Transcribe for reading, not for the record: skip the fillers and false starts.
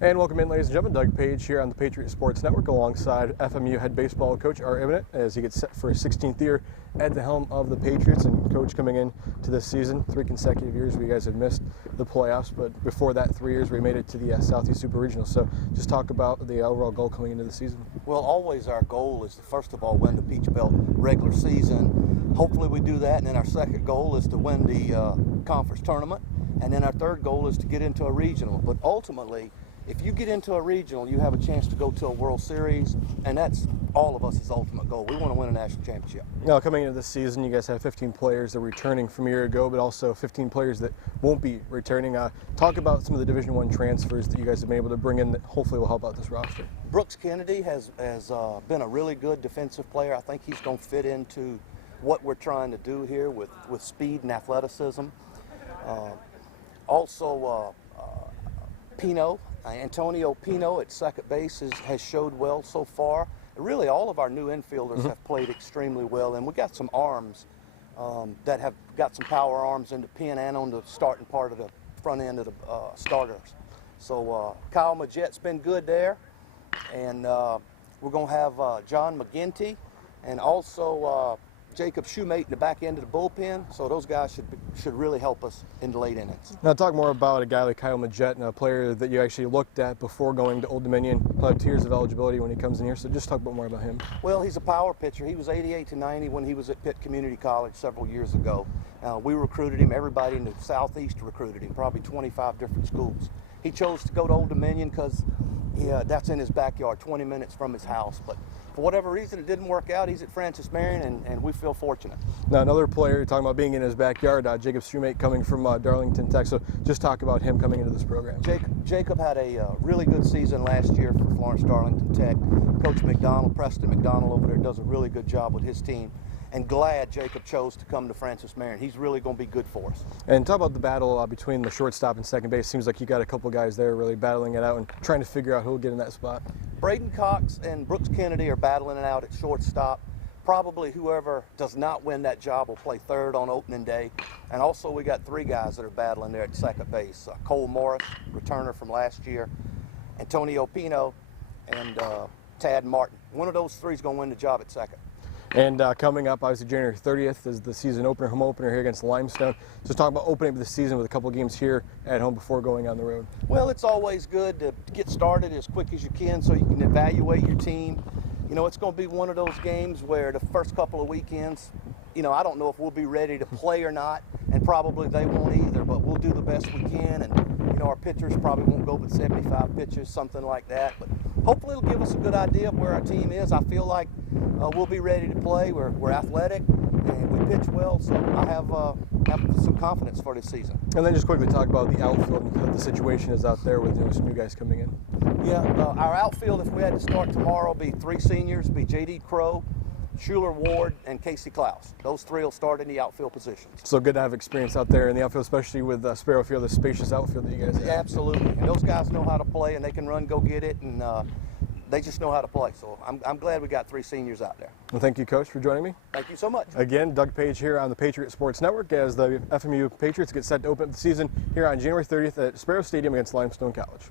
And welcome in, ladies and gentlemen. Doug Page here on the Patriot Sports Network alongside FMU head baseball coach Art Inabinet as he gets set for his 16th year at the helm of the Patriots. And coach, coming in to this season, 3 consecutive years where you guys have missed the playoffs, but before that 3 years we made it to the Southeast Super Regional. So just talk about the overall goal coming into the season. Well, always our goal is to first of all win the Peach Belt regular season. Hopefully we do that, and then our second goal is to win the conference tournament, and then our third goal is to get into a regional. But ultimately, if you get into a regional, you have a chance to go to a World Series, and that's all of us' ultimate goal. We want to win a national championship. Now, coming into this season, you guys have 15 players that are returning from a year ago, but also 15 players that won't be returning. Talk about some of the Division I transfers that you guys have been able to bring in that hopefully will help out this roster. Brooks Kennedy has been a really good defensive player. I think he's going to fit into what we're trying to do here with speed and athleticism. Antonio Pino at second base has showed well so far. Really, all of our new infielders have played extremely well, and we got some arms that have got some power arms in the pin and on the starting part of the front end of the starters. So Kyle Majette's been good there, and we're going to have John McGinty and also Jacob Shoemate in the back end of the bullpen, so those guys should really help us in the late innings. Now talk more about a guy like Kyle Majette, and a player that you actually looked at before going to Old Dominion. He'll have 2 years of eligibility when he comes in here, so just talk about more about him. Well, he's a power pitcher. He was 88 to 90 when he was at Pitt Community College several years ago. We recruited him. Everybody in the Southeast recruited him, probably 25 different schools. He chose to go to Old Dominion because that's in his backyard, 20 minutes from his house. But for whatever reason, it didn't work out. He's at Francis Marion, and we feel fortunate. Now, another player, talking about being in his backyard, Jacob Shoemate coming from Darlington Tech. So just talk about him coming into this program. Jacob had a really good season last year for Florence Darlington Tech. Coach McDonald, Preston McDonald over there, does a really good job with his team. And glad Jacob chose to come to Francis Marion. He's really going to be good for us. And talk about the battle between the shortstop and second base. Seems like you got a couple guys there really battling it out and trying to figure out who will get in that spot. Braden Cox and Brooks Kennedy are battling it out at shortstop. Probably whoever does not win that job will play third on opening day. And also we got 3 guys that are battling there at second base. Cole Morris, returner from last year, Antonio Pino, and Tad Martin. One of those 3 is going to win the job at second. And coming up, obviously, January 30th is the season opener, home opener here against Limestone. Just talk about opening up the season with a couple games here at home before going on the road. Well, it's always good to get started as quick as you can so you can evaluate your team. You know, it's going to be one of those games where the first couple of weekends, I don't know if we'll be ready to play or not, and probably they won't either, but we'll do the best we can. And, our pitchers probably won't go but 75 pitches, something like that. But hopefully it'll give us a good idea of where our team is. I feel like we'll be ready to play. We're athletic and we pitch well, so I have some confidence for this season. And then just quickly talk about the outfield and what the situation is out there with some new guys coming in. Yeah, our outfield, if we had to start tomorrow, be 3 seniors, be J.D. Crow, Schuler Ward, and Casey Klaus. Those 3 will start in the outfield positions. So good to have experience out there in the outfield, especially with Sparrow Field, the spacious outfield that you guys have. Yeah, absolutely. And those guys know how to play, and they can run, go get it, and they just know how to play. So I'm glad we got 3 seniors out there. Well, thank you, Coach, for joining me. Thank you so much. Again, Doug Page here on the Patriot Sports Network as the FMU Patriots get set to open the season here on January 30th at Sparrow Stadium against Limestone College.